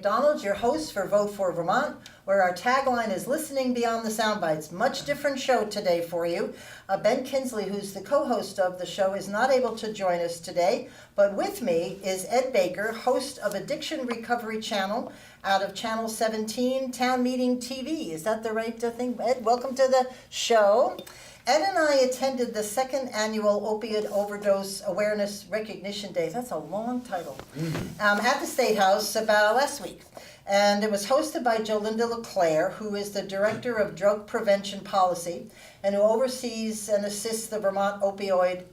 McDonald, your host for Vote for Vermont, where our tagline is Listening Beyond the Soundbites. Much different show today for you. Ben Kinsley, who's the co-host of the show, is not able to join us today, but with me is Ed Baker, host of Addiction Recovery Channel out of Channel 17, Town Meeting TV. Is that the right thing? Ed, welcome to the show. Ed and I attended the second annual Opioid Overdose Awareness Recognition Day. That's a long title. At the State House about last week. And it was hosted by Jolinda LeClaire, who is the Director of Drug Prevention Policy and who oversees and assists the Vermont Opioid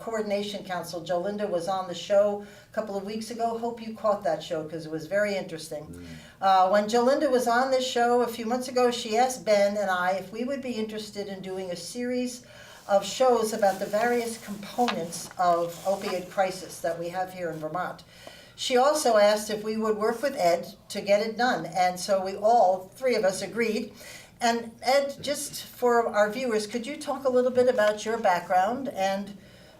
Coordination Council. Jolinda was on the show a couple of weeks ago. Hope you caught that show because it was very interesting. When Jolinda was on this show a few months ago, she asked Ben and I if we would be interested in doing a series of shows about the various components of opioid crisis that we have here in Vermont. She also asked if we would work with Ed to get it done, and so we all, three of us, agreed. And Ed, just for our viewers, could you talk a little bit about your background and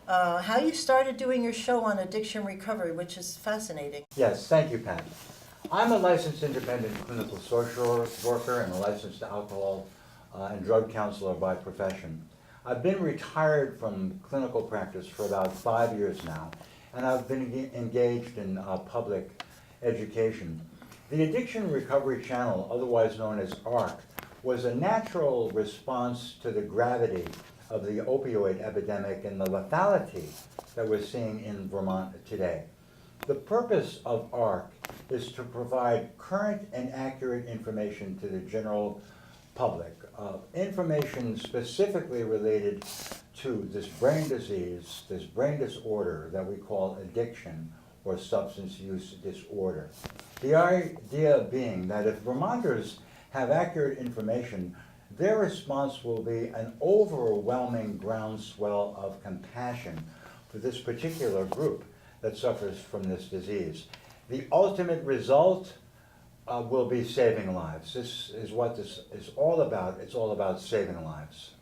how you started doing your show on addiction recovery, which is fascinating? Yes, thank you, Pat. I'm a licensed independent clinical social worker and a licensed alcohol and drug counselor by profession. I've been retired from clinical practice for about 5 years now, and I've been engaged in public education. The Addiction Recovery Channel, otherwise known as ARC, was a natural response to the gravity of the opioid epidemic and the lethality that we're seeing in Vermont today. The purpose of ARC is to provide current and accurate information to the general public, information specifically related to this brain disease, this brain disorder that we call addiction or substance use disorder. The idea being that if Vermonters have accurate information, their response will be an overwhelming groundswell of compassion for this particular group that suffers from this disease. The ultimate result will be saving lives. This is what this is all about. It's all about saving lives.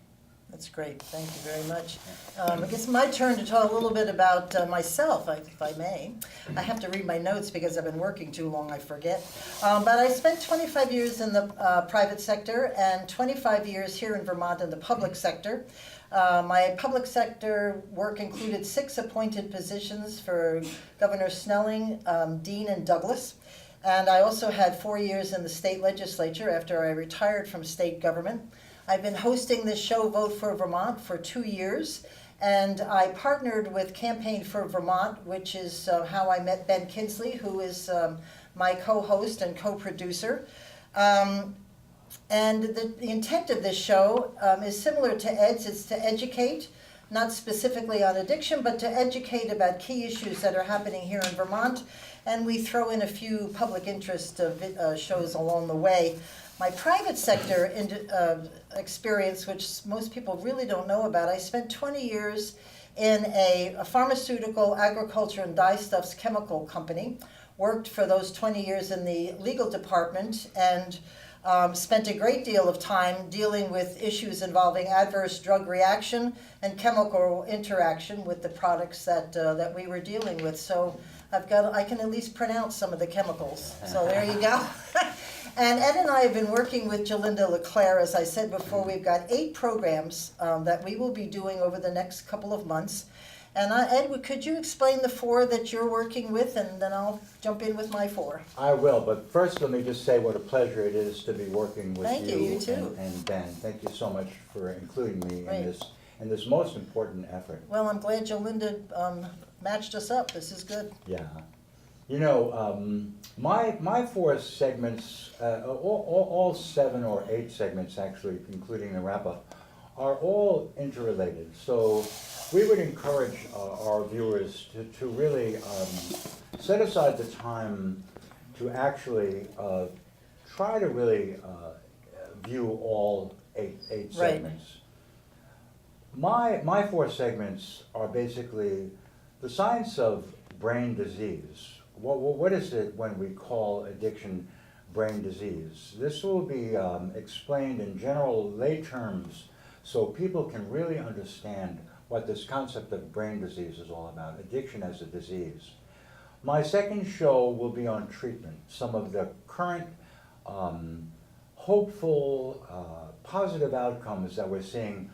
That's great. Thank you very much. I guess my turn to talk a little bit about myself, if I may. I have to read my notes because I've been working too long, I forget. But I spent 25 years in the private sector and 25 years here in Vermont in the public sector. My public sector work included 6 appointed positions for Governor Snelling, Dean, and Douglas. And I also had 4 years in the state legislature after I retired from state government. I've been hosting this show, Vote for Vermont, for 2 years, and I partnered with Campaign for Vermont, which is how I met Ben Kinsley, who is my co-host and co-producer. And the intent of this show is similar to Ed's. It's to educate, not specifically on addiction, but to educate about key issues that are happening here in Vermont. And we throw in a few public interest shows along the way. My private sector experience, which most people really don't know about, I spent 20 years in a pharmaceutical, agriculture, and dyestuffs chemical company. Worked for those 20 years in the legal department and spent a great deal of time dealing with issues involving adverse drug reaction and chemical interaction with the products that we were dealing with. So I can at least pronounce some of the chemicals. So there you go. And Ed and I have been working with Jolinda LeClaire. As I said before, we've got 8 programs that we will be doing over the next couple of months. And Ed, could you explain the 4 that you're working with, and then I'll jump in with my 4. I will, but first let me just say what a pleasure it is to be working with you too. And Ben. Thank you so much for including me in this most important effort. Well, I'm glad Jolinda matched us up. This is good. Yeah. You know, my 4 segments, all 7 or 8 segments actually, including the wrap-up, are all interrelated. So we would encourage our viewers to really set aside the time to actually try to really view all 8 segments. My 4 segments are basically the science of brain disease. What is it when we call addiction brain disease? This will be explained in general lay terms so people can really understand what this concept of brain disease is all about, addiction as a disease. My second show will be on treatment, some of the current hopeful, positive outcomes that we're seeing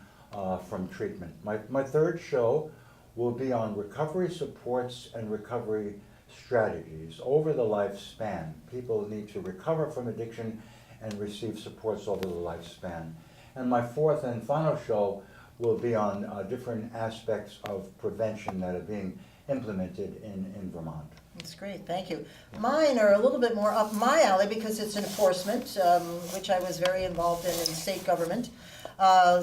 from treatment. My third show will be on recovery supports and recovery strategies over the lifespan. People need to recover from addiction and receive supports over the lifespan. And my fourth and final show will be on different aspects of prevention that are being implemented in Vermont. That's great, thank you. Mine are a little bit more up my alley because it's enforcement, which I was very involved in state government.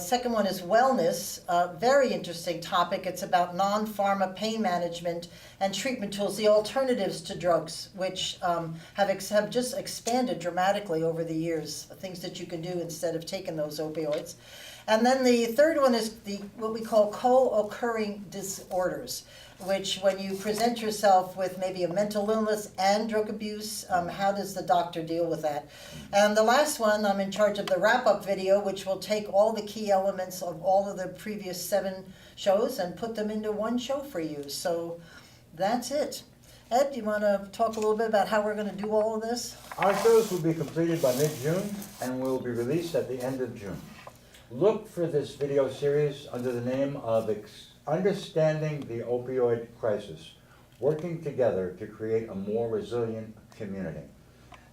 Second one is wellness, very interesting topic. It's about non-pharma pain management and treatment tools, the alternatives to drugs, which have just expanded dramatically over the years, things that you can do instead of taking those opioids. And then the third one is what we call co-occurring disorders, which when you present yourself with maybe a mental illness and drug abuse, how does the doctor deal with that? And the last one, I'm in charge of the wrap-up video, which will take all the key elements of all of the previous 7 shows and put them into one show for you. So that's it. Ed, do you want to talk a little bit about how we're going to do all of this? Our shows will be completed by mid-June and will be released at the end of June. Look for this video series under the name of Understanding the Opioid Crisis, Working Together to Create a More Resilient Community.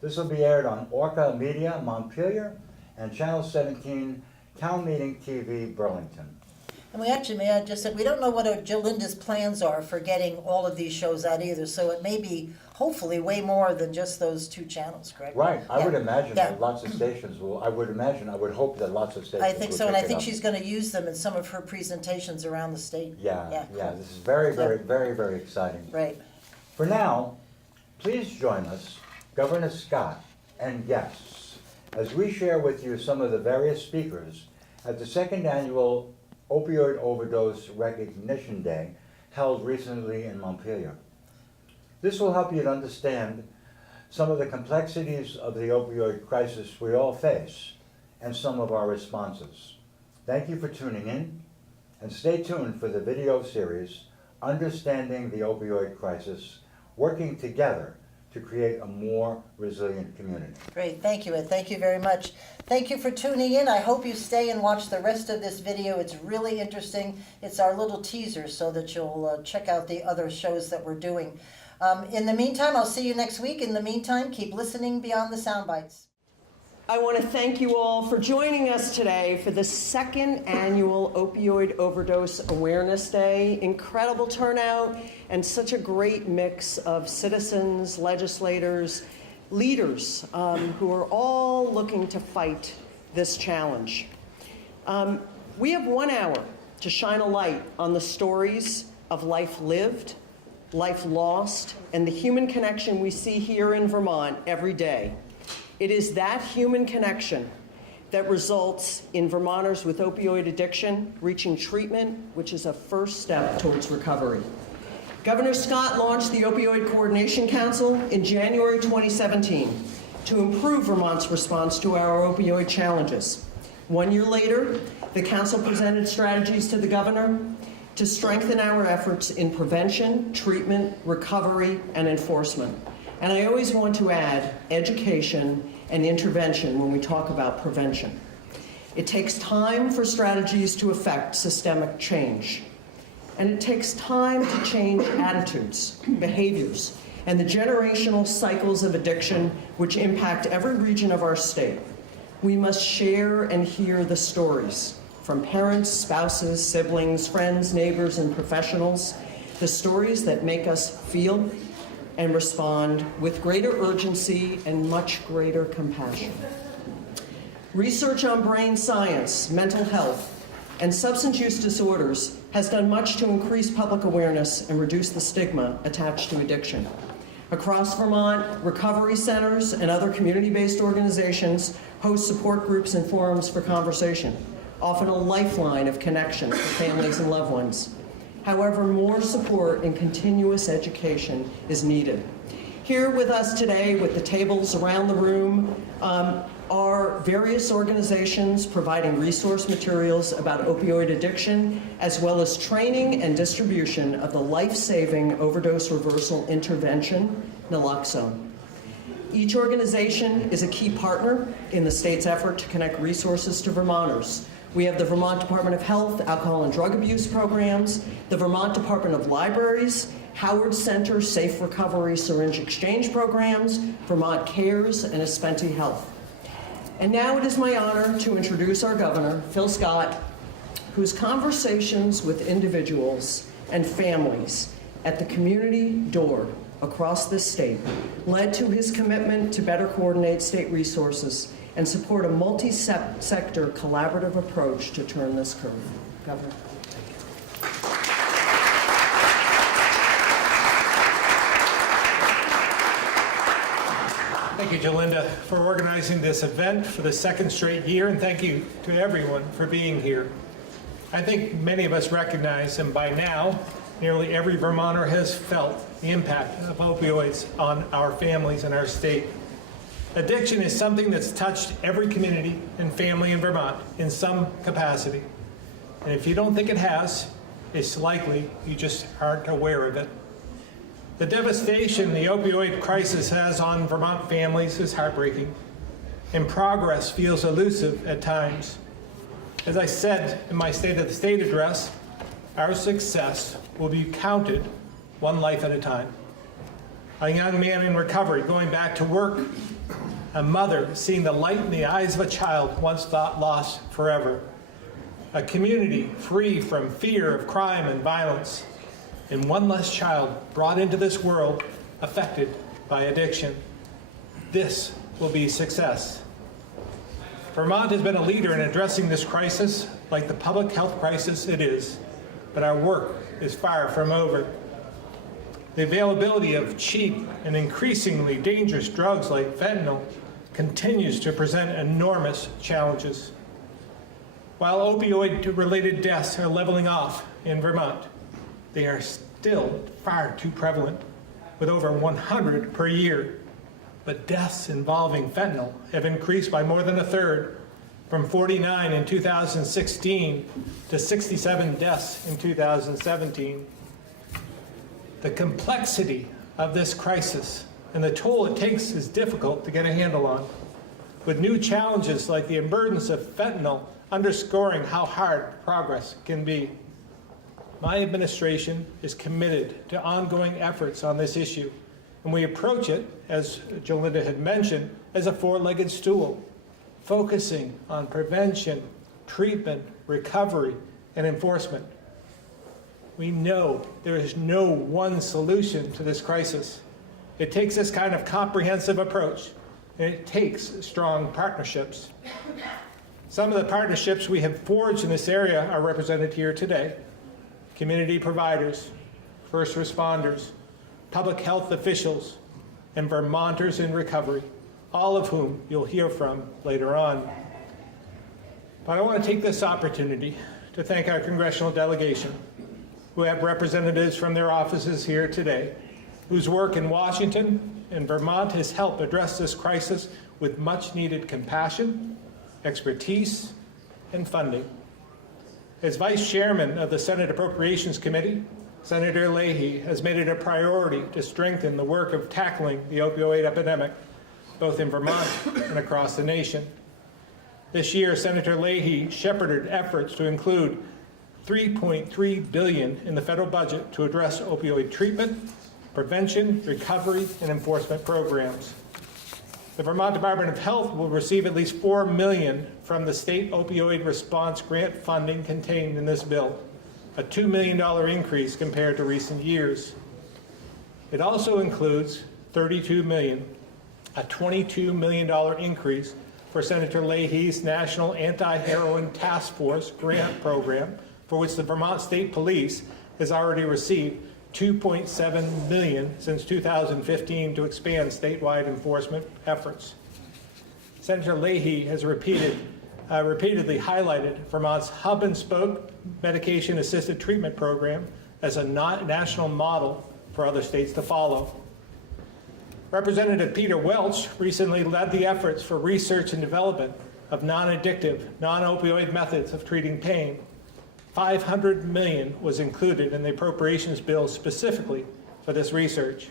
This will be aired on Orca Media, Montpelier, and Channel 17, Town Meeting TV, Burlington. And we actually, may I just say, we don't know what Jolinda's plans are for getting all of these shows out either, so it may be hopefully way more than just those 2 channels, correct? Right, I would imagine Yeah. that lots of stations will, I would hope that lots of stations will I think so, and I think up. she's going to use them in some of her presentations around the state. Yeah, cool. this is very, very exciting. Right. For now, please join us, Governor Scott, and guests, as we share with you some of the various speakers at the 2nd annual Opioid Overdose Recognition Day held recently in Montpelier. This will help you to understand some of the complexities of the opioid crisis we all face and some of our responses. Thank you for tuning in, and stay tuned for the video series, Understanding the Opioid Crisis, Working Together to Create a More Resilient Community. Great, thank you, Ed. Thank you very much. Thank you for tuning in. I hope you stay and watch the rest of this video. It's really interesting. It's our little teaser so that you'll check out the other shows that we're doing. In the meantime, I'll see you next week. In the meantime, keep listening beyond the sound bites. I want to thank you all for joining us today for the 2nd annual Opioid Overdose Awareness Day. Incredible turnout and such a great mix of citizens, legislators, leaders who are all looking to fight this challenge. We have 1 hour to shine a light on the stories of life lived, life lost, and the human connection we see here in Vermont every day. It is that human connection that results in Vermonters with opioid addiction reaching treatment, which is a first step towards recovery. Governor Scott launched the Opioid Coordination Council in January 2017 to improve Vermont's response to our opioid challenges. 1 year later, the council presented strategies to the governor to strengthen our efforts in prevention, treatment, recovery, and enforcement. And I always want to add education and intervention when we talk about prevention. It takes time for strategies to affect systemic change. And it takes time to change attitudes, behaviors, and the generational cycles of addiction which impact every region of our state. We must share and hear the stories from parents, spouses, siblings, friends, neighbors, and professionals, the stories that make us feel and respond with greater urgency and much greater compassion. Research on brain science, mental health, and substance use disorders has done much to increase public awareness and reduce the stigma attached to addiction. Across Vermont, recovery centers and other community-based organizations host support groups and forums for conversation, often a lifeline of connection for families and loved ones. However, more support and continuous education is needed. Here with us today, with the tables around the room, are various organizations providing resource materials about opioid addiction, as well as training and distribution of the life-saving overdose reversal intervention, naloxone. Each organization is a key partner in the state's effort to connect resources to Vermonters. We have the Vermont Department of Health Alcohol and Drug Abuse Programs, the Vermont Department of Libraries, Howard Center Safe Recovery Syringe Exchange Programs, Vermont Cares, and Espenti Health. And now it is my honor to introduce our governor, Phil Scott, whose conversations with individuals and families at the community door across this state led to his commitment to better coordinate state resources and support a multi-sector collaborative approach to turn this curve. Governor. Thank you, Jolinda, for organizing this event for the second straight year, and thank you to everyone for being here. I think many of us recognize, and by now, nearly every Vermonter has felt the impact of opioids on our families and our state. Addiction is something that's touched every community and family in Vermont in some capacity. And if you don't think it has, it's likely you just aren't aware of it. The devastation the opioid crisis has on Vermont families is heartbreaking, and progress feels elusive at times. As I said in my State of the State address, our success will be counted one life at a time. A young man in recovery going back to work, a mother seeing the light in the eyes of a child once thought lost forever, a community free from fear of crime and violence, and one less child brought into this world affected by addiction. This will be success. Vermont has been a leader in addressing this crisis like the public health crisis it is, but our work is far from over. The availability of cheap and increasingly dangerous drugs like fentanyl continues to present enormous challenges. While opioid-related deaths are leveling off in Vermont, they are still far too prevalent, with over 100 per year. But deaths involving fentanyl have increased by more than a third, from 49 in 2016 to 67 deaths in 2017. The complexity of this crisis and the toll it takes is difficult to get a handle on, with new challenges like the emergence of fentanyl underscoring how hard progress can be. My administration is committed to ongoing efforts on this issue, and we approach it, as Jolinda had mentioned, as a four-legged stool, focusing on prevention, treatment, recovery, and enforcement. We know there is no one solution to this crisis. It takes this kind of comprehensive approach, and it takes strong partnerships. Some of the partnerships we have forged in this area are represented here today. Community providers, first responders, public health officials, and Vermonters in recovery, all of whom you'll hear from later on. But I want to take this opportunity to thank our congressional delegation, who have representatives from their offices here today, whose work in Washington and Vermont has helped address this crisis with much needed compassion, expertise, and funding. As Vice Chairman of the Senate Appropriations Committee, Senator Leahy has made it a priority to strengthen the work of tackling the opioid epidemic, both in Vermont and across the nation. This year, Senator Leahy shepherded efforts to include $3.3 billion in the federal budget to address opioid treatment, prevention, recovery, and enforcement programs. The Vermont Department of Health will receive at least $4 million from the state opioid response grant funding contained in this bill, a $2 million increase compared to recent years. It also includes $32 million, a $22 million increase for Senator Leahy's National Anti-Heroin Task Force grant program, for which the Vermont State Police has already received $2.7 million since 2015 to expand statewide enforcement efforts. Senator Leahy has repeatedly highlighted Vermont's hub-and-spoke medication-assisted treatment program as a national model for other states to follow. Representative Peter Welch recently led the efforts for research and development of non-addictive, non-opioid methods of treating pain. $500 million was included in the appropriations bill specifically for this research.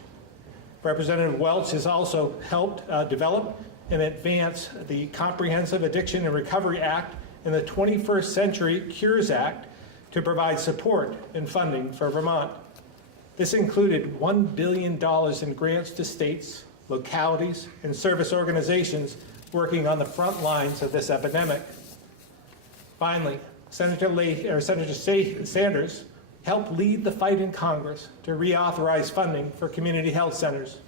Representative Welch has also helped develop and advance the Comprehensive Addiction and Recovery Act and the 21st Century Cures Act to provide support and funding for Vermont. This included $1 billion in grants to states, localities, and service organizations working on the front lines of this epidemic. Finally, Senator Sanders helped lead the fight in Congress to reauthorize funding for community health centers,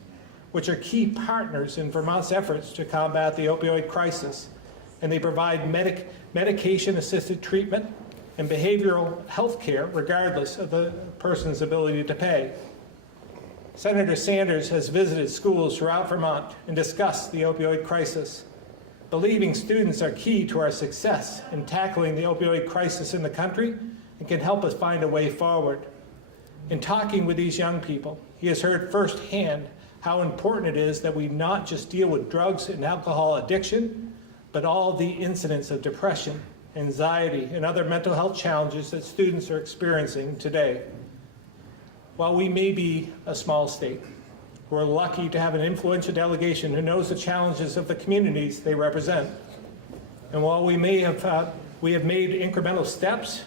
which are key partners in Vermont's efforts to combat the opioid crisis, and they provide medication-assisted treatment and behavioral health care regardless of the person's ability to pay. Senator Sanders has visited schools throughout Vermont and discussed the opioid crisis, believing students are key to our success in tackling the opioid crisis in the country and can help us find a way forward. In talking with these young people, he has heard firsthand how important it is that we not just deal with drugs and alcohol addiction, but all the incidents of depression, anxiety, and other mental health challenges that students are experiencing today. While we may be a small state, we're lucky to have an influential delegation who knows the challenges of the communities they represent. And while we have made incremental steps,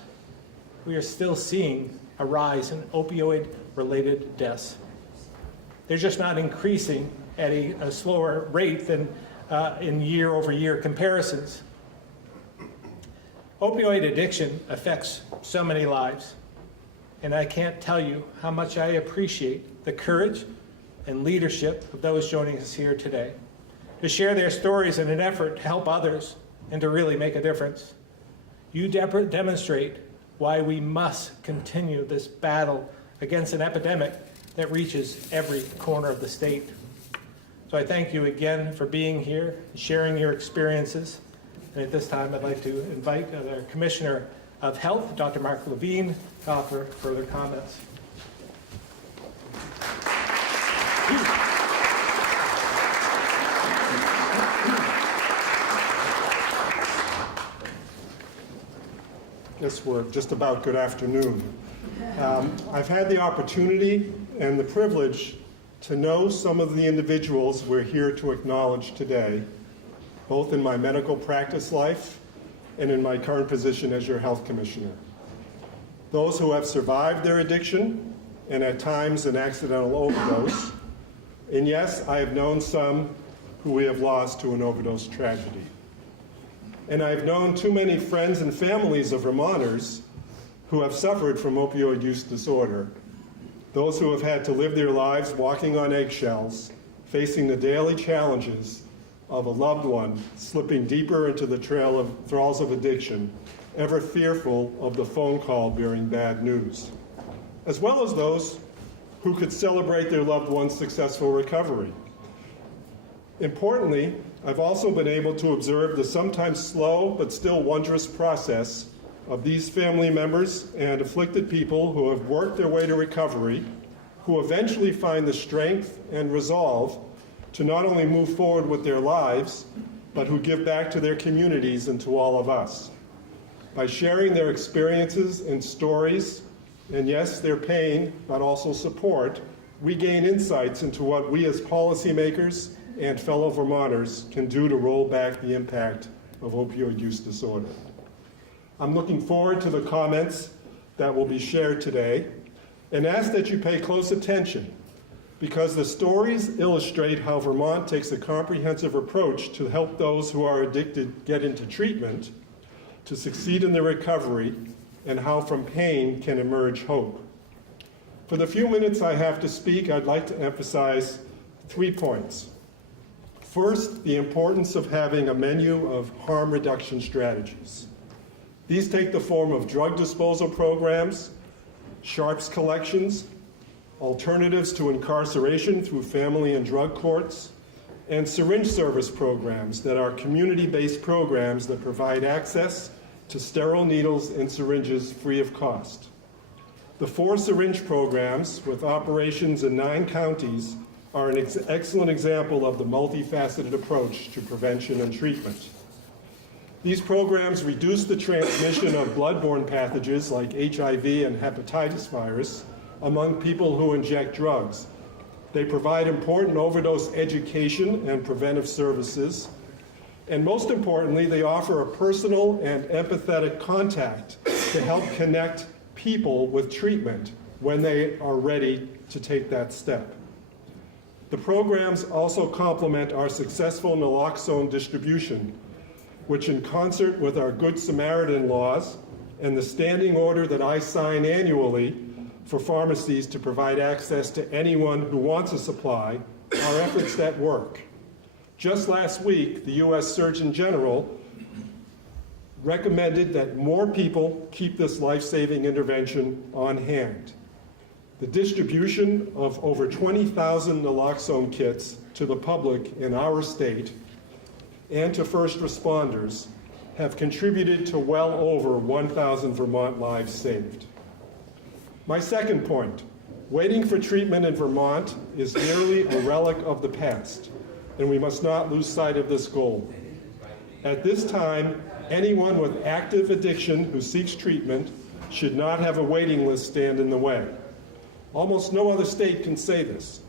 we are still seeing a rise in opioid-related deaths. They're just not increasing at a slower rate than in year-over-year comparisons. Opioid addiction affects so many lives, and I can't tell you how much I appreciate the courage and leadership of those joining us here today to share their stories in an effort to help others and to really make a difference. You demonstrate why we must continue this battle against an epidemic that reaches every corner of the state. So I thank you again for being here and sharing your experiences. And at this time, I'd like to invite our Commissioner of Health, Dr. Mark Levine, to offer further comments. Yes, we're just about good afternoon. I've had the opportunity and the privilege to know some of the individuals we're here to acknowledge today, both in my medical practice life and in my current position as your health commissioner. Those who have survived their addiction and at times an accidental overdose. And yes, I have known some who we have lost to an overdose tragedy. And I've known too many friends and families of Vermonters who have suffered from opioid use disorder, those who have had to live their lives walking on eggshells, facing the daily challenges of a loved one slipping deeper into the thralls of addiction, ever fearful of the phone call bearing bad news, as well as those who could celebrate their loved one's successful recovery. Importantly, I've also been able to observe the sometimes slow but still wondrous process of these family members and afflicted people who have worked their way to recovery, who eventually find the strength and resolve to not only move forward with their lives, but who give back to their communities and to all of us. By sharing their experiences and stories, and yes, their pain, but also support, we gain insights into what we as policymakers and fellow Vermonters can do to roll back the impact of opioid use disorder. I'm looking forward to the comments that will be shared today and ask that you pay close attention because the stories illustrate how Vermont takes a comprehensive approach to help those who are addicted get into treatment, to succeed in their recovery, and how from pain can emerge hope. For the few minutes I have to speak, I'd like to emphasize 3 points. First, the importance of having a menu of harm reduction strategies. These take the form of drug disposal programs, sharps collections, alternatives to incarceration through family and drug courts, and syringe service programs that are community-based programs that provide access to sterile needles and syringes free of cost. The 4 syringe programs with operations in 9 counties are an excellent example of the multifaceted approach to prevention and treatment. These programs reduce the transmission of bloodborne pathogens like HIV and hepatitis virus among people who inject drugs. They provide important overdose education and preventive services. And most importantly, they offer a personal and empathetic contact to help connect people with treatment when they are ready to take that step. The programs also complement our successful naloxone distribution, which in concert with our Good Samaritan laws and the standing order that I sign annually for pharmacies to provide access to anyone who wants a supply, are efforts that work. Just last week, the U.S. Surgeon General recommended that more people keep this life-saving intervention on hand. The distribution of over 20,000 naloxone kits to the public in our state and to first responders have contributed to well over 1,000 Vermont lives saved. My second point, waiting for treatment in Vermont is merely a relic of the past, and we must not lose sight of this goal. At this time, anyone with active addiction who seeks treatment should not have a waiting list stand in the way. Almost no other state can say this.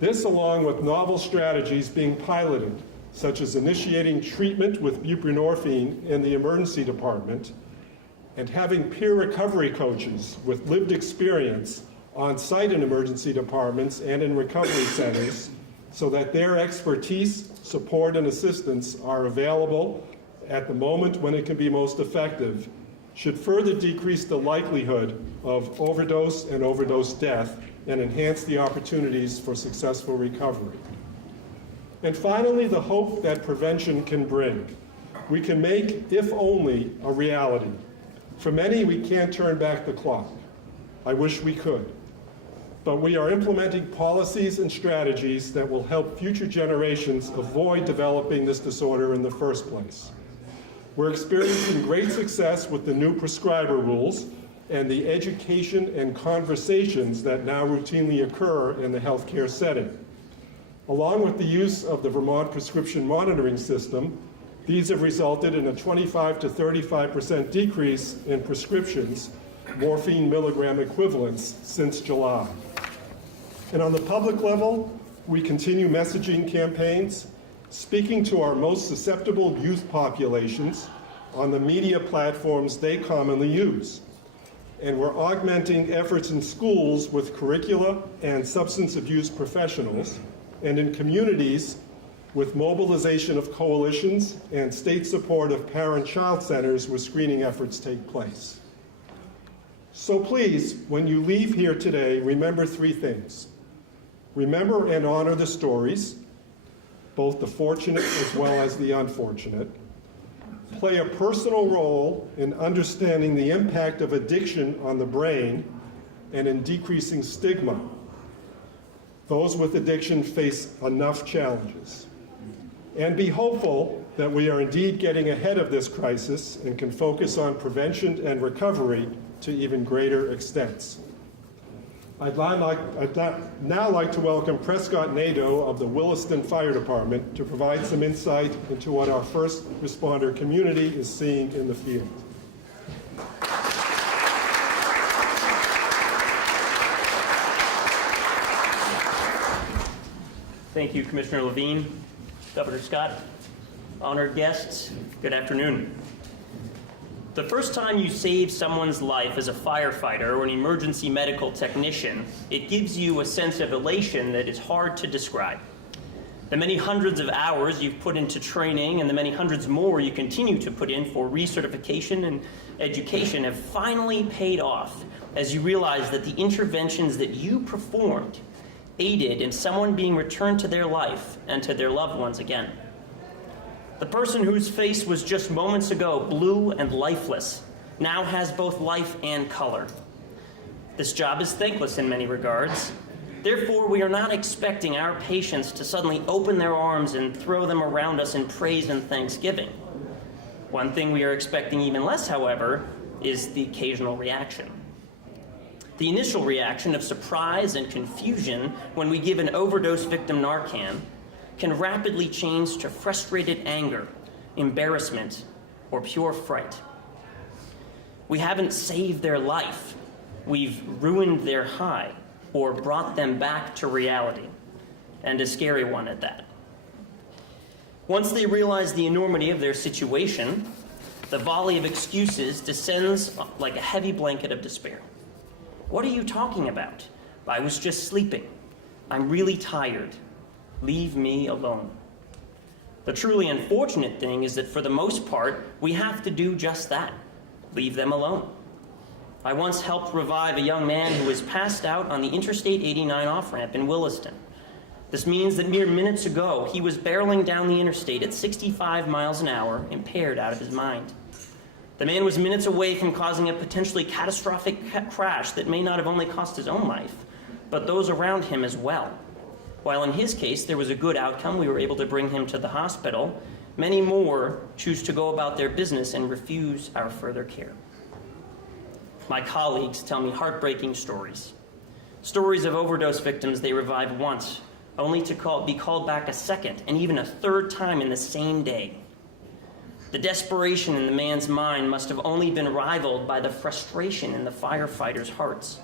This, along with novel strategies being piloted, such as initiating treatment with buprenorphine in the emergency department, and having peer recovery coaches with lived experience on site in emergency departments and in recovery centers, so that their expertise, support, and assistance are available at the moment when it can be most effective, should further decrease the likelihood of overdose and overdose death and enhance the opportunities for successful recovery. And finally, the hope that prevention can bring. We can make, if only, a reality. For many, we can't turn back the clock. I wish we could. But we are implementing policies and strategies that will help future generations avoid developing this disorder in the first place. We're experiencing great success with the new prescriber rules and the education and conversations that now routinely occur in the healthcare setting. Along with the use of the Vermont prescription monitoring system, these have resulted in a 25 to 35% decrease in prescriptions, morphine milligram equivalents, since July. And on the public level, we continue messaging campaigns, speaking to our most susceptible youth populations on the media platforms they commonly use. And we're augmenting efforts in schools with curricula and substance abuse professionals, and in communities with mobilization of coalitions and state support of parent-child centers where screening efforts take place. So please, when you leave here today, remember three things. Remember and honor the stories, both the fortunate as well as the unfortunate. Play a personal role in understanding the impact of addiction on the brain and in decreasing stigma. Those with addiction face enough challenges. And be hopeful that we are indeed getting ahead of this crisis and can focus on prevention and recovery to even greater extents. I'd now like to welcome Prescott Nadeau of the Williston Fire Department to provide some insight into what our first responder community is seeing in the field. Thank you, Commissioner Levine, Governor Scott, honored guests, good afternoon. The first time you save someone's life as a firefighter or an emergency medical technician, it gives you a sense of elation that is hard to describe. The many hundreds of hours you've put into training and the many hundreds more you continue to put in for recertification and education have finally paid off as you realize that the interventions that you performed aided in someone being returned to their life and to their loved ones again. The person whose face was just moments ago blue and lifeless now has both life and color. This job is thankless in many regards. Therefore, we are not expecting our patients to suddenly open their arms and throw them around us in praise and thanksgiving. One thing we are expecting even less, however, is the occasional reaction. The initial reaction of surprise and confusion when we give an overdose victim Narcan can rapidly change to frustrated anger embarrassment, or pure fright. We haven't saved their life. We've ruined their high or brought them back to reality, and a scary one at that. Once they realize the enormity of their situation, the volley of excuses descends like a heavy blanket of despair. What are you talking about? I was just sleeping. I'm really tired. Leave me alone. The truly unfortunate thing is that for the most part, we have to do just that. Leave them alone. I once helped revive a young man who was passed out on the Interstate 89 off-ramp in Williston. This means that mere minutes ago, he was barreling down the interstate at 65 miles an hour, impaired out of his mind. The man was minutes away from causing a potentially catastrophic crash that may not have only cost his own life, but those around him as well. While in his case, there was a good outcome, we were able to bring him to the hospital, many more choose to go about their business and refuse our further care. My colleagues tell me heartbreaking stories. Stories of overdose victims they revived once, only to be called back a second and even a third time in the same day. The desperation in the man's mind must have only been rivaled by the frustration in the firefighters' hearts.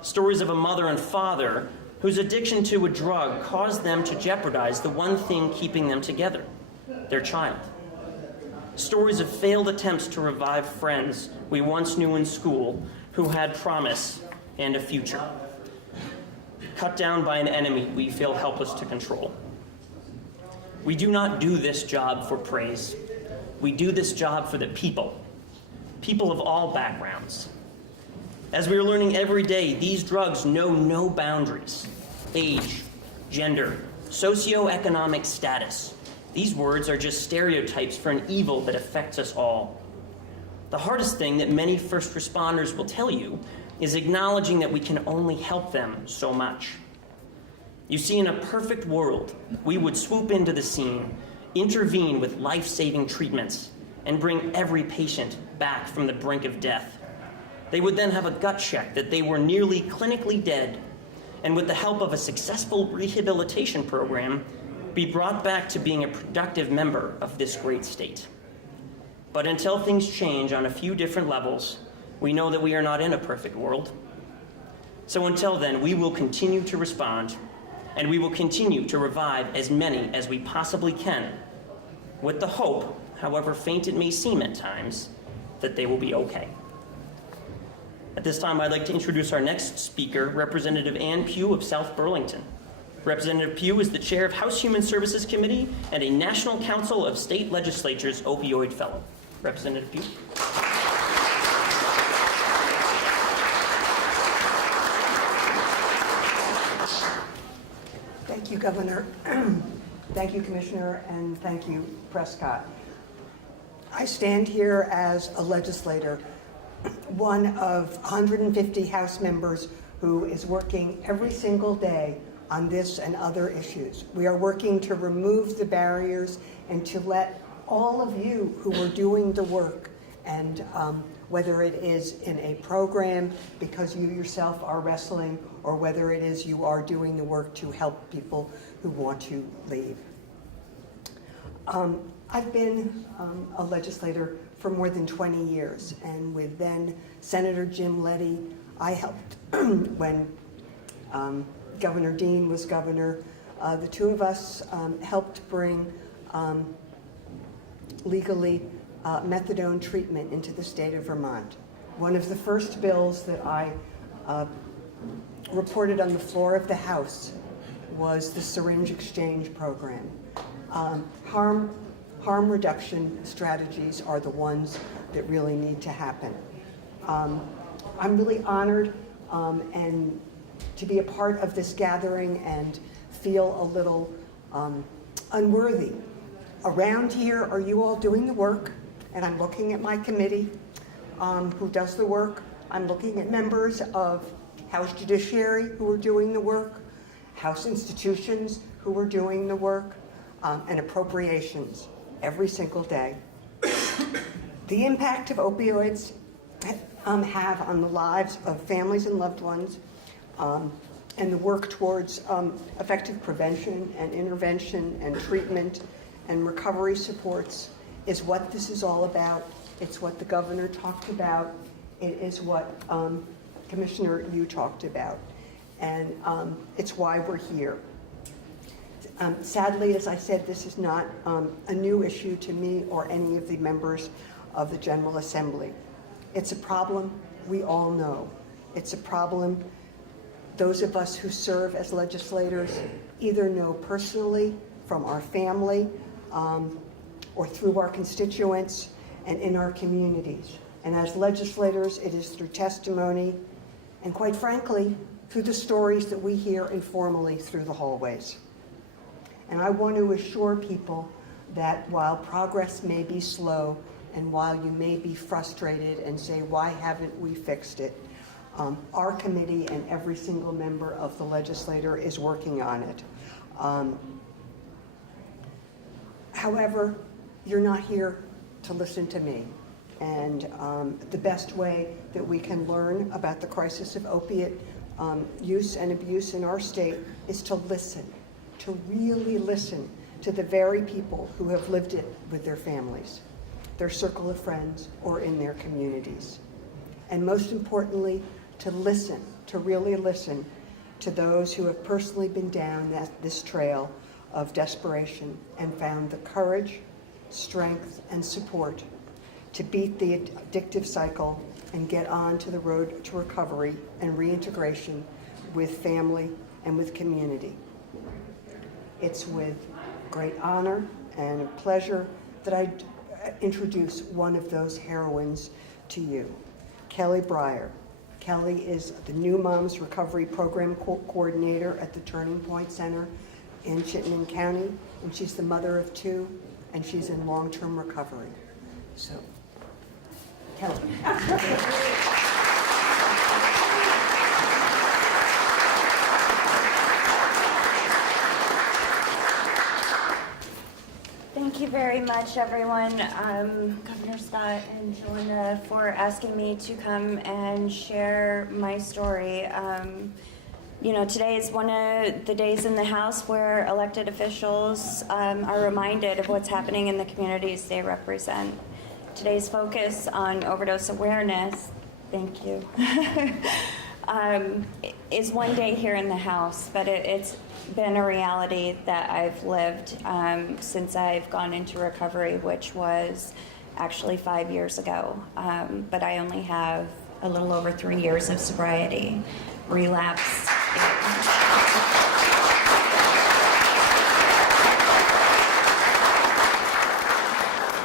Stories of a mother and father whose addiction to a drug caused them to jeopardize the one thing keeping them together, their child. Stories of failed attempts to revive friends we once knew in school who had promise and a future, cut down by an enemy we feel helpless to control. We do not do this job for praise. We do this job for the people of all backgrounds. As we are learning every day, these drugs know no boundaries. Age, gender, socioeconomic status. These words are just stereotypes for an evil that affects us all. The hardest thing that many first responders will tell you is acknowledging that we can only help them so much. You see, in a perfect world, we would swoop into the scene, intervene with life-saving treatments, and bring every patient back from the brink of death. They would then have a gut check that they were nearly clinically dead, and with the help of a successful rehabilitation program, be brought back to being a productive member of this great state. But until things change on a few different levels, we know that we are not in a perfect world. So until then, we will continue to respond, and we will continue to revive as many as we possibly can, with the hope, however faint it may seem at times, that they will be okay. At this time, I'd like to introduce our next speaker, Representative Ann Pugh of South Burlington. Representative Pugh is the chair of House Human Services Committee and a National Council of State Legislators Opioid Fellow. Representative Pugh. Thank you, Governor. Thank you, Commissioner, and thank you, Prescott. I stand here as a legislator, one of 150 House members who is working every single day on this and other issues. We are working to remove the barriers and to let all of you who are doing the work, and whether it is in a program because you yourself are wrestling, or whether it is you are doing the work to help people who want to leave. I've been a legislator for more than 20 years, and with then Senator Jim Leddy, I helped when Governor Dean was governor. The two of us helped bring legally methadone treatment into the state of Vermont. One of the first bills that I reported on the floor of the House was the syringe exchange program. Harm reduction strategies are the ones that really need to happen. I'm really honored and to be a part of this gathering and feel a little unworthy. Around here, are you all doing the work? And I'm looking at my committee who does the work. I'm looking at members of House Judiciary who are doing the work, House institutions who are doing the work, and appropriations every single day. The impact of opioids have on the lives of families and loved ones, and the work towards effective prevention and intervention and treatment and recovery supports is what this is all about. It's what the governor talked about. It is what Commissioner Yu talked about. And it's why we're here. Sadly, as I said, this is not a new issue to me or any of the members of the General Assembly. It's a problem we all know. It's a problem those of us who serve as legislators either know personally from our family or through our constituents and in our communities. And as legislators, it is through testimony and, quite frankly, through the stories that we hear informally through the hallways. And I want to assure people that while progress may be slow and while you may be frustrated and say, why haven't we fixed it? Our committee and every single member of the legislature is working on it. However, you're not here to listen to me. And the best way that we can learn about the crisis of opiate use and abuse in our state is to listen, to really listen to the very people who have lived it with their families, their circle of friends, or in their communities. And most importantly, to listen, to really listen to those who have personally been down this trail of desperation and found the courage, strength, and support to beat the addictive cycle and get on to the road to recovery and reintegration with family and with community. It's with great honor and a pleasure that I introduce one of those heroines to you, Kelly Breyer. Kelly is the New Moms Recovery Program Coordinator at the Turning Point Center in Chittenden County, and she's the mother of 2, and she's in long-term recovery. So, Kelly. Thank you very much, everyone, Governor Scott and Joanna, for asking me to come and share my story. You know, today is one of the days in the House where elected officials are reminded of what's happening in the communities they represent. Today's focus on overdose awareness, thank you, is one day here in the House, but it's been a reality that I've lived since I've gone into recovery, which was actually 5 years ago. But I only have a little over 3 years of sobriety. Relapse.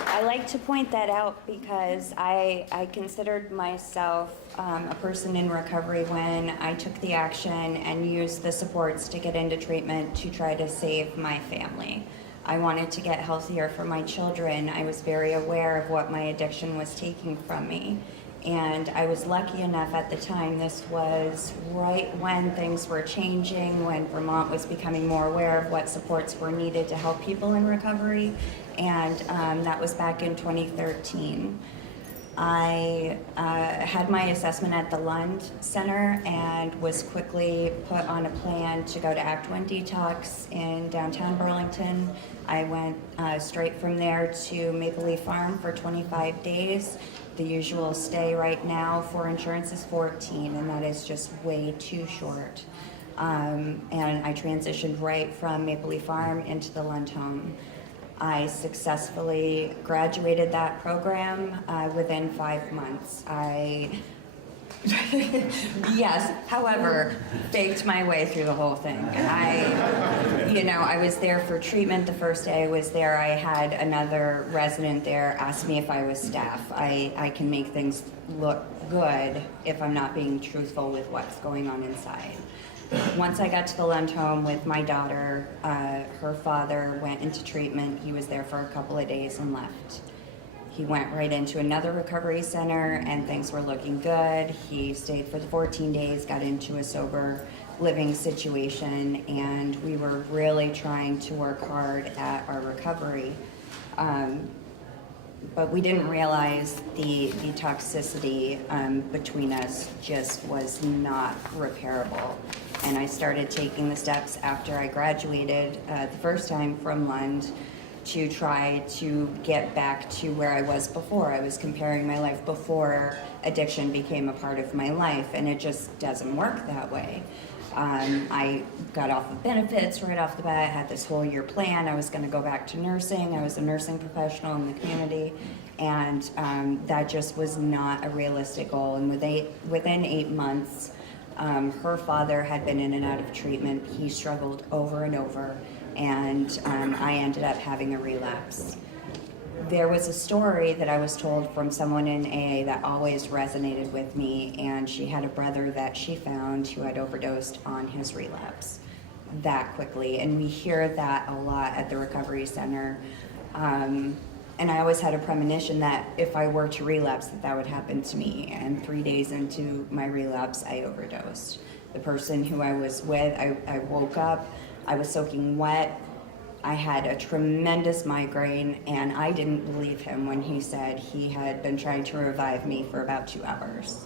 I like to point that out because I considered myself a person in recovery when I took the action and used the supports to get into treatment to try to save my family. I wanted to get healthier for my children. I was very aware of what my addiction was taking from me. And I was lucky enough at the time, this was right when things were changing, when Vermont was becoming more aware of what supports were needed to help people in recovery. And that was back in 2013. I had my assessment at the Lund Center and was quickly put on a plan to go to Act 1 Detox in downtown Burlington. I went straight from there to Maple Leaf Farm for 25 days. The usual stay right now for insurance is 14, and that is just way too short. And I transitioned right from Maple Leaf Farm into the Lund home. I successfully graduated that program within 5 months. Yes, however, faked my way through the whole thing. I was there for treatment the first day I was there. I had another resident there ask me if I was staff. I can make things look good if I'm not being truthful with what's going on inside. Once I got to the Lund home with my daughter, her father went into treatment. He was there for a couple of days and left. He went right into another recovery center and things were looking good. He stayed for the 14 days, got into a sober living situation, and we were really trying to work hard at our recovery. But we didn't realize the toxicity between us just was not repairable. And I started taking the steps after I graduated the first time from Lund to try to get back to where I was before. I was comparing my life before addiction became a part of my life, and it just doesn't work that way. I got off of benefits right off the bat. I had this whole year plan. I was going to go back to nursing. I was a nursing professional in the community, and that just was not a realistic goal. And within 8 months, her father had been in and out of treatment. He struggled over and over, and I ended up having a relapse. There was a story that I was told from someone in AA that always resonated with me, and she had a brother that she found who had overdosed on his relapse that quickly, and we hear that a lot at the recovery center. And I always had a premonition that if I were to relapse, that would happen to me, and 3 days into my relapse, I overdosed. The person who I was with, I woke up, I was soaking wet, I had a tremendous migraine, and I didn't believe him when he said he had been trying to revive me for about 2 hours.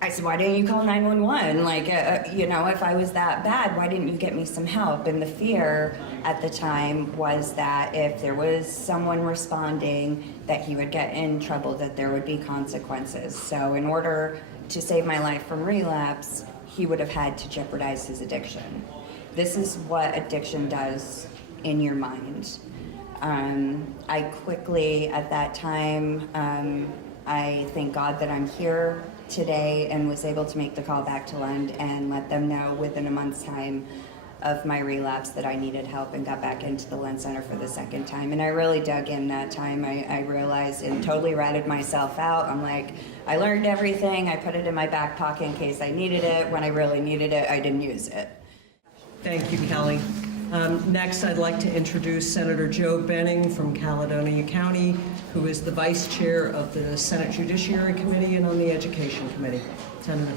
I said, why didn't you call 911? Like, if I was that bad, why didn't you get me some help? And the fear at the time was that if there was someone responding, that he would get in trouble, that there would be consequences. So in order to save my life from relapse, he would have had to jeopardize his addiction. This is what addiction does in your mind. I quickly, at that time, I thank God that I'm here today and was able to make the call back to Lund and let them know within a month's time of my relapse that I needed help, and got back into the Lund Center for the second time. And I really dug in that time. I realized and totally ratted myself out. I'm like, I learned everything. I put it in my back pocket in case I needed it. When I really needed it, I didn't use it. Thank you, Kelly. Next, I'd like to introduce Senator Joe Benning from Caledonia County, who is the Vice Chair of the Senate Judiciary Committee and on the Education Committee. Senator.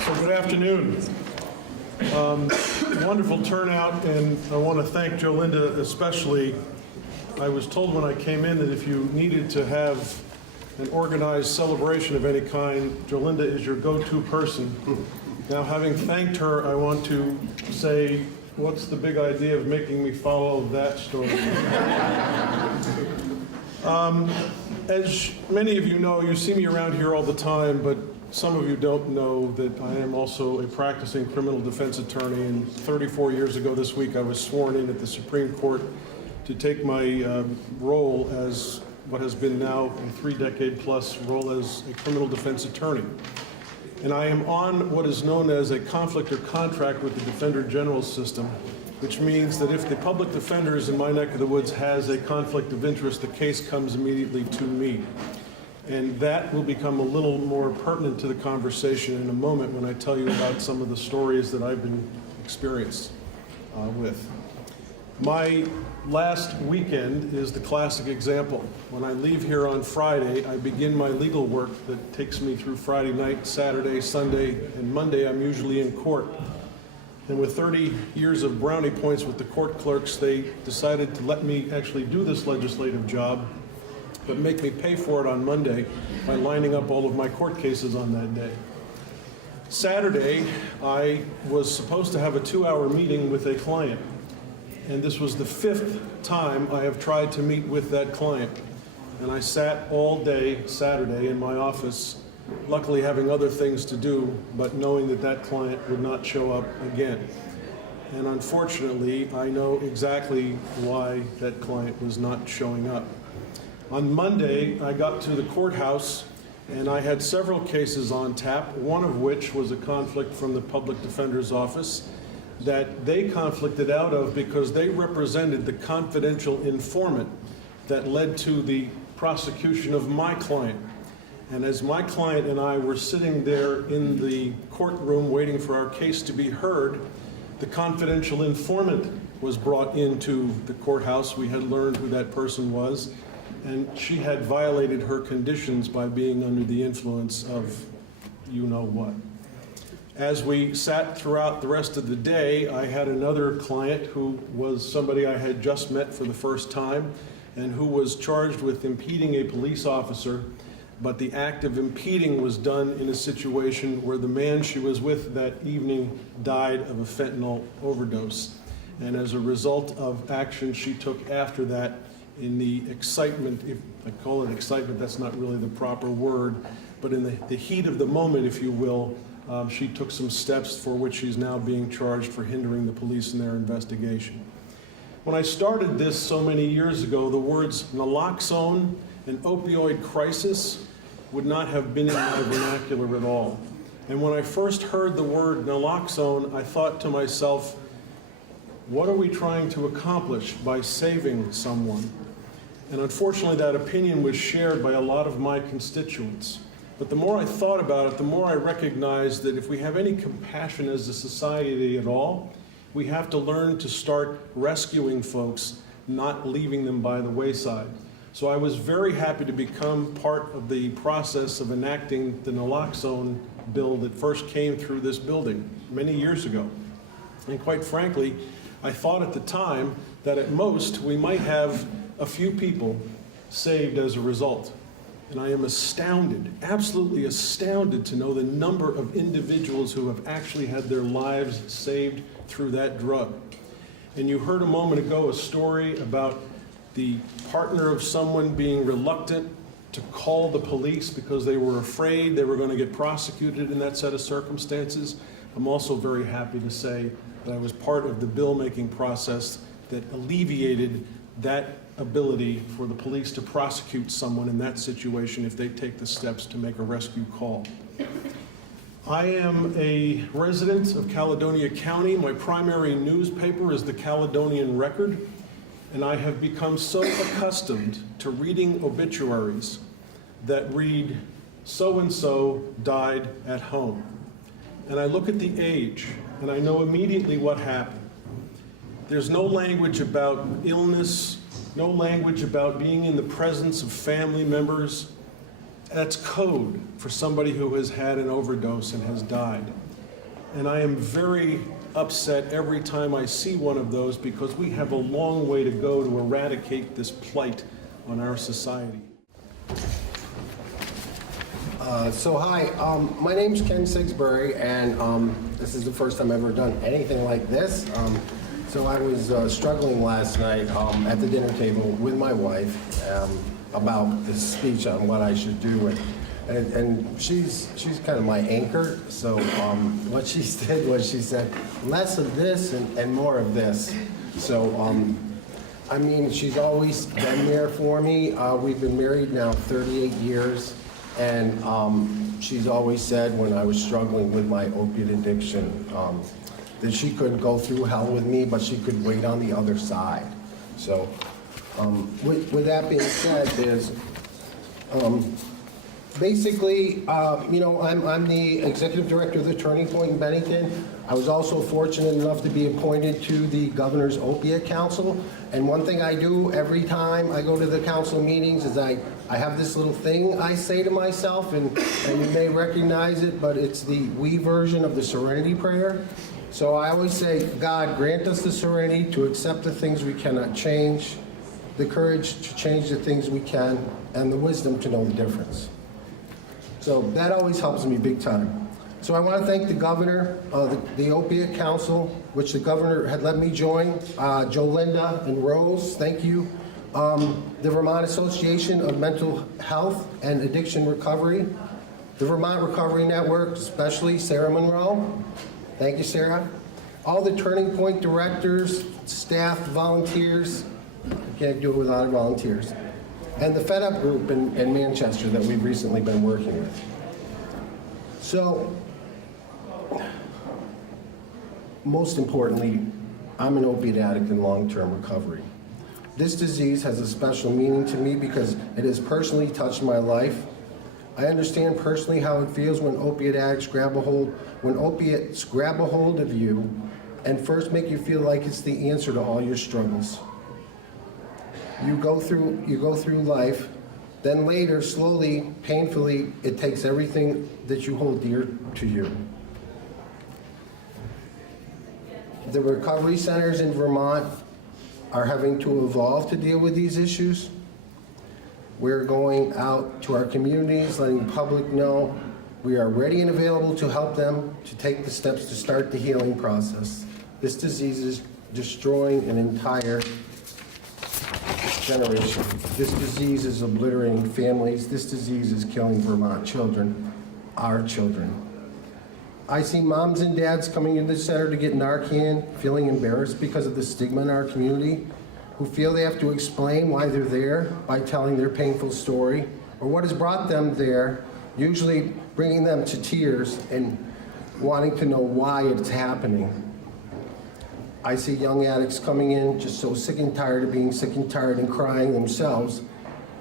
So good afternoon. Wonderful turnout, and I want to thank Jolinda especially. I was told when I came in that if you needed to have an organized celebration of any kind, Jolinda is your go-to person. Now, having thanked her, I want to say, what's the big idea of making me follow that story? As many of you know, you see me around here all the time, but some of you don't know that I am also a practicing criminal defense attorney, and 34 years ago this week I was sworn in at the Supreme Court to take my role as what has been now a 3-decade-plus role as a criminal defense attorney. And I am on what is known as a conflict or contract with the Defender General system, which means that if the public defenders in my neck of the woods has a conflict of interest, the case comes immediately to me. And that will become a little more pertinent to the conversation in a moment when I tell you about some of the stories that I've been experienced with. My last weekend is the classic example. When I leave here on Friday, I begin my legal work that takes me through Friday night, Saturday, Sunday, and Monday I'm usually in court. And with 30 years of brownie points with the court clerks, they decided to let me actually do this legislative job, but make me pay for it on Monday by lining up all of my court cases on that day. Saturday, I was supposed to have a 2-hour meeting with a client. And this was the 5th time I have tried to meet with that client. And I sat all day Saturday in my office, luckily having other things to do, but knowing that that client would not show up again. And unfortunately, I know exactly why that client was not showing up. On Monday, I got to the courthouse, and I had several cases on tap, one of which was a conflict from the public defender's office that they conflicted out of because they represented the confidential informant that led to the prosecution of my client. And as my client and I were sitting there in the courtroom waiting for our case to be heard, the confidential informant was brought into the courthouse. We had learned who that person was, and she had violated her conditions by being under the influence of you-know-what. As we sat throughout the rest of the day, I had another client who was somebody I had just met for the first time and who was charged with impeding a police officer but the act of impeding was done in a situation where the man she was with that evening died of a fentanyl overdose. And as a result of action she took after that, in the excitement, if I call it excitement, that's not really the proper word, but in the heat of the moment, if you will, she took some steps for which she's now being charged for hindering the police in their investigation. When I started this so many years ago, the words naloxone and opioid crisis would not have been in my vernacular at all. And when I first heard the word naloxone, I thought to myself, what are we trying to accomplish by saving someone? And unfortunately, that opinion was shared by a lot of my constituents. But the more I thought about it, the more I recognized that if we have any compassion as a society at all, we have to learn to start rescuing folks, not leaving them by the wayside. So I was very happy to become part of the process of enacting the naloxone bill that first came through this building many years ago. And quite frankly, I thought at the time that at most we might have a few people saved as a result. And I am astounded, absolutely astounded to know the number of individuals who have actually had their lives saved through that drug. And you heard a moment ago a story about the partner of someone being reluctant to call the police because they were afraid they were going to get prosecuted in that set of circumstances. I'm also very happy to say that I was part of the bill-making process that alleviated that ability for the police to prosecute someone in that situation if they take the steps to make a rescue call. I am a resident of Caledonia County. My primary newspaper is the Caledonian Record, and I have become so accustomed to reading obituaries that read, so-and-so died at home. And I look at the age, and I know immediately what happened. There's no language about illness, no language about being in the presence of family members. That's code for somebody who has had an overdose and has died. And I am very upset every time I see one of those because we have a long way to go to eradicate this plight on our society. Hi, my name's Ken Sigsbury, and this is the first time I've ever done anything like this. So I was struggling last night at the dinner table with my wife about this speech on what I should do, and she's kind of my anchor. So what she did was she said, less of this and more of this. So I mean, she's always been there for me. We've been married now 38 years. And she's always said when I was struggling with my opiate addiction that she could go through hell with me, but she could wait on the other side. So with that being said, is basically, you know, I'm the executive director of the Turning Point in Bennington. I was also fortunate enough to be appointed to the Governor's Opiate Council. And one thing I do every time I go to the council meetings is I have this little thing I say to myself, and you may recognize it, but it's the we version of the Serenity Prayer. So I always say, God, grant us the serenity to accept the things we cannot change, the courage to change the things we can, and the wisdom to know the difference. So that always helps me big time. So I want to thank the governor, the Opiate Council, which the governor had let me join, Jolinda and Rose, thank you. The Vermont Association of Mental Health and Addiction Recovery, the Vermont Recovery Network, especially Sarah Monroe. Thank you, Sarah. All the Turning Point directors, staff, volunteers. I can't do it without volunteers. And the Fed Up group in Manchester that we've recently been working with. So, most importantly, I'm an opiate addict in long-term recovery. This disease has a special meaning to me because it has personally touched my life. I understand personally how it feels when opiates grab a hold of you and first make you feel like it's the answer to all your struggles. You go through life, then later, slowly, painfully, it takes everything that you hold dear to you. The recovery centers in Vermont are having to evolve to deal with these issues. We're going out to our communities, letting the public know we are ready and available to help them to take the steps to start the healing process. This disease is destroying an entire generation. This disease is obliterating families. This disease is killing Vermont children, our children. I see moms and dads coming into the center to get Narcan, feeling embarrassed because of the stigma in our community, who feel they have to explain why they're there by telling their painful story, or what has brought them there, usually bringing them to tears and wanting to know why it's happening. I see young addicts coming in just so sick and tired of being sick and tired and crying themselves,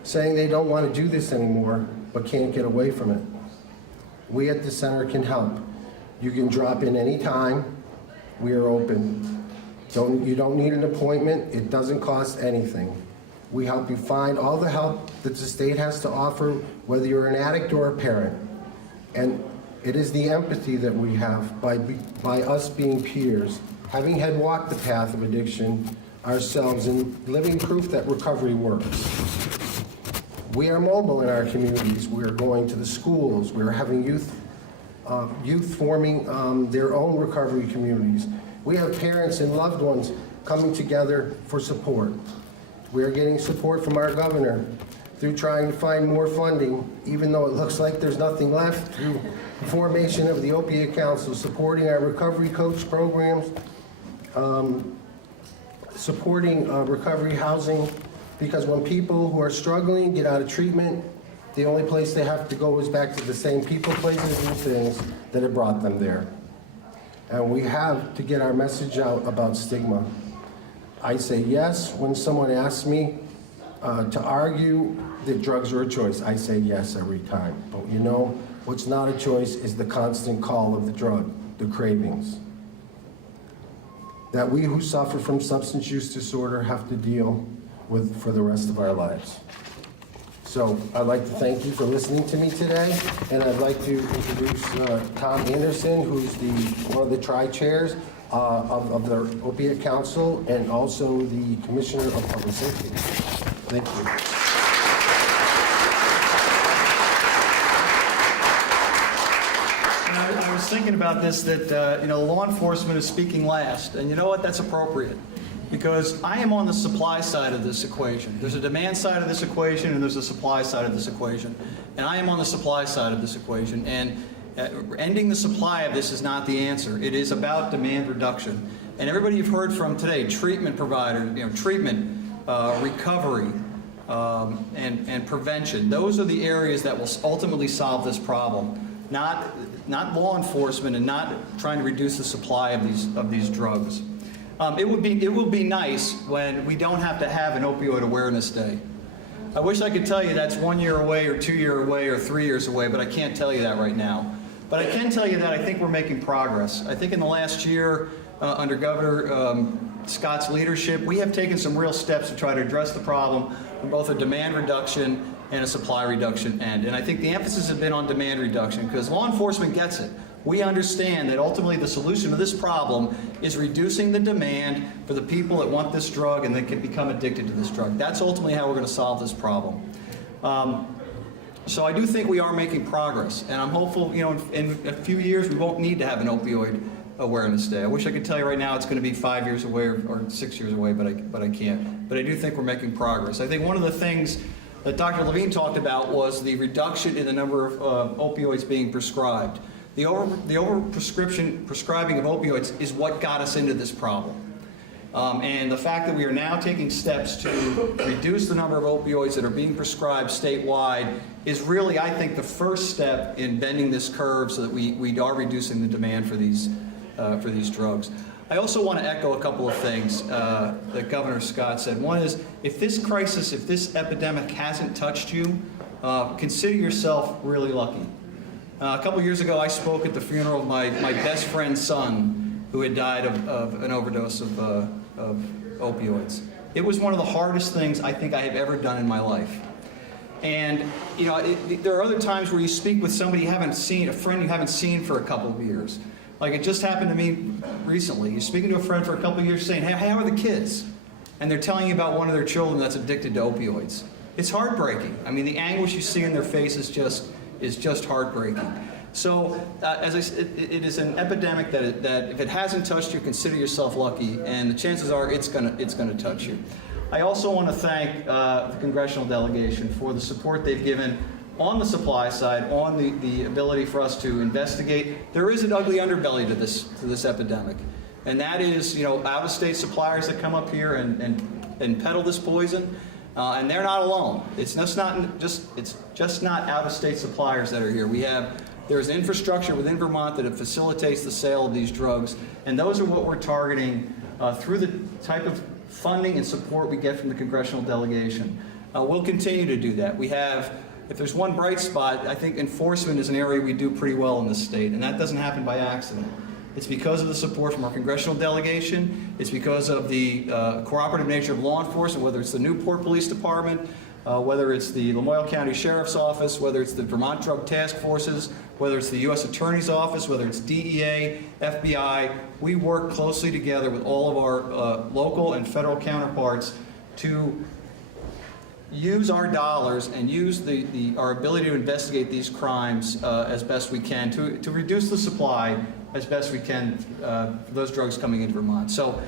saying they don't want to do this anymore, but can't get away from it. We at the center can help. You can drop in any time. We are open. You don't need an appointment. It doesn't cost anything. We help you find all the help that the state has to offer, whether you're an addict or a parent. And it is the empathy that we have by us being peers, having had walked the path of addiction ourselves and living proof that recovery works. We are mobile in our communities. We are going to the schools. We are having youth forming their own recovery communities. We have parents and loved ones coming together for support. We are getting support from our governor through trying to find more funding, even though it looks like there's nothing left, through the formation of the Opioid Council, supporting our recovery coach programs, supporting recovery housing, because when people who are struggling get out of treatment, the only place they have to go is back to the same people, places, and things that have brought them there. And we have to get our message out about stigma. I say yes when someone asks me to argue that drugs are a choice. I say yes every time. But you know, what's not a choice is the constant call of the drug, the cravings, that we who suffer from substance use disorder have to deal with for the rest of our lives. So I'd like to thank you for listening to me today, and I'd like to introduce Tom Anderson, who's one of the tri-chairs of the Opiate Council and also the Commissioner of Public Safety. Thank you. I was thinking about this, that law enforcement is speaking last, and you know what? That's appropriate, because I am on the supply side of this equation. There's a demand side of this equation, and there's a supply side of this equation, and I am on the supply side of this equation. And ending the supply of this is not the answer. It is about demand reduction. And everybody you've heard from today, treatment providers, treatment, recovery, and prevention. Those are the areas that will ultimately solve this problem. Not law enforcement, and not trying to reduce the supply of these drugs. It would be nice when we don't have to have an opioid awareness day. I wish I could tell you that's 1 year away or 2 years away or 3 years away, but I can't tell you that right now. But I can tell you that I think we're making progress. I think in the last year, under Governor Scott's leadership, we have taken some real steps to try to address the problem from both a demand reduction and a supply reduction end. And I think the emphasis has been on demand reduction, because law enforcement gets it. We understand that ultimately the solution to this problem is reducing the demand for the people that want this drug and that can become addicted to this drug. That's ultimately how we're going to solve this problem. So I do think we are making progress, and I'm hopeful, in a few years we won't need to have an opioid awareness day. I wish I could tell you right now it's going to be 5 years away or 6 years away, but I can't. But I do think we're making progress. I think one of the things that Dr. Levine talked about was the reduction in the number of opioids being prescribed. The prescribing of opioids is what got us into this problem. And the fact that we are now taking steps to reduce the number of opioids that are being prescribed statewide is really, I think, the first step in bending this curve so that we are reducing the demand for these drugs. I also want to echo a couple of things that Governor Scott said. One is, if this crisis, if this epidemic hasn't touched you, consider yourself really lucky. A couple years ago, I spoke at the funeral of my best friend's son, who had died of an overdose of opioids. It was one of the hardest things I think I have ever done in my life. And there are other times where you speak with somebody you haven't seen, a friend you haven't seen for a couple of years. Like it just happened to me recently. You're speaking to a friend for a couple of years saying, hey, how are the kids? And they're telling you about one of their children that's addicted to opioids. it's heartbreaking. I mean, the anguish you see in their face is just heartbreaking. So, as I said, it is an epidemic that if it hasn't touched you, consider yourself lucky, and the chances are it's gonna touch you. I also want to thank the congressional delegation for the support they've given on the supply side, on the ability for us to investigate. There is an ugly underbelly to this epidemic, and that is, you know, out-of-state suppliers that come up here and peddle this poison, and they're not alone. It's just not out-of-state suppliers that are here. There's infrastructure within Vermont that facilitates the sale of these drugs, and those are what we're targeting through the type of funding and support we get from the congressional delegation. We'll continue to do that. If there's one bright spot, I think enforcement is an area we do pretty well in this state, and that doesn't happen by accident. It's because of the support from our congressional delegation. It's because of the cooperative nature of law enforcement, whether it's the Newport Police Department, whether it's the Lamoille County Sheriff's Office, whether it's the Vermont Drug Task Forces, whether it's the U.S. Attorney's Office, whether it's DEA, FBI. We work closely together with all of our local and federal counterparts to use our dollars and use our ability to investigate these crimes as best we can to reduce the supply as best we can for those drugs coming into Vermont. So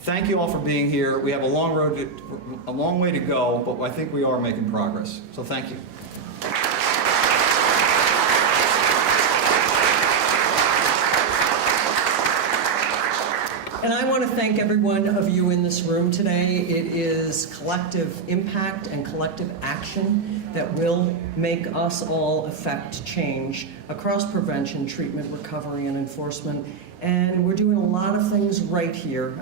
thank you all for being here. We have a long way to go, but I think we are making progress. So thank you. And I want to thank every one of you in this room today. It is collective impact and collective action that will make us all affect change across prevention, treatment, recovery, and enforcement. And we're doing a lot of things right here.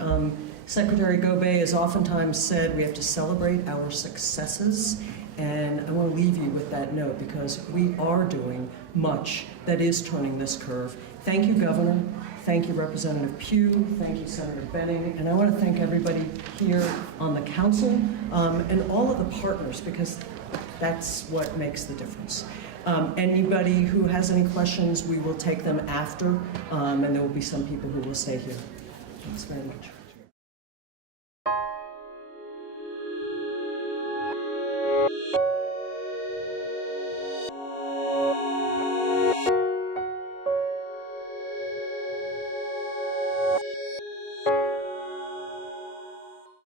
Secretary Gobey has oftentimes said we have to celebrate our successes. And I want to leave you with that note because we are doing much that is turning this curve. Thank you, Governor. Thank you, Representative Pugh. Thank you, Senator Benning. And I want to thank everybody here on the council and all of the partners because that's what makes the difference. Anybody who has any questions, we will take them after, and there will be some people who will stay here. Thanks very much.